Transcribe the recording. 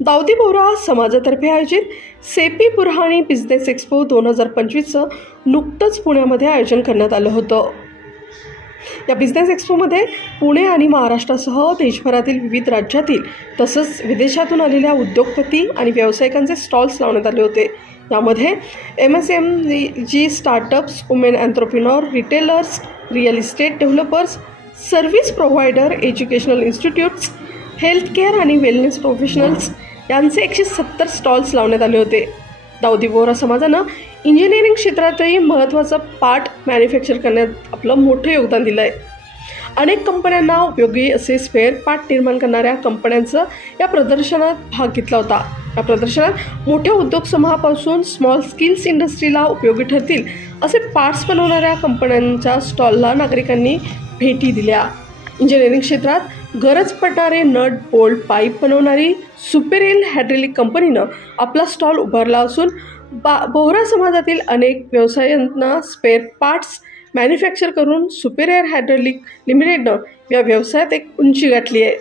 दाऊदी बोहरा समाजातर्फे आयोजित CP पुरहाणी business expo 2025चं नुकतंच पुण्यामध्ये आयोजन करण्यात आलं होतं। या बिझनेस एक्स्पोमध्ये पुणे आणि महाराष्ट्रासह देशभरातील विविध राज्यातील तसंच विदेशातून आलेल्या उद्योगपती आणि व्यावसायिकांचे स्टॉल्स लावण्यात आले होते। यामध्ये MSMG startups, women entrepreneur, retailers, real estate developers, service provider, educational institutes, health care आणि वेलनेस प्रोफेशनल्स यांचे 170 स्टॉल्स लावण्यात आले होते। दाऊदी बोहरा समाजानं इंजिनिअरिंग क्षेत्रातही महत्त्वाचा पार्ट मॅन्युफॅक्चर करण्यात आपलं मोठं योगदान दिलं आहे। अनेक कंपन्यांना उपयोगी असे स्पेअर पार्ट निर्माण करणाऱ्या कंपन्यांचा या प्रदर्शनात भाग घेतला होता। या प्रदर्शनात मोठ्या उद्योग समूहापासून स्मॉल स्किल्स इंडस्ट्रीला उपयोगी ठरतील असे पार्ट्स बनवणाऱ्या कंपन्यांच्या स्टॉलला नागरिकांनी भेटी दिल्या। इंजिनिअरिंग क्षेत्रात गरज पडणारे नट, बोल्ट, पाईप बनवणारी सुपेरियल हायड्रॉलिक कंपनीनं आपला स्टॉल उभारला असून बोहरा समाजातील अनेक व्यवसायांना स्पेअर पार्ट्स मॅन्युफॅक्चर करून सुपेरियर हायड्रॉलिक लिमिटेडनं या व्यवसायात एक उंची गाठली आहे।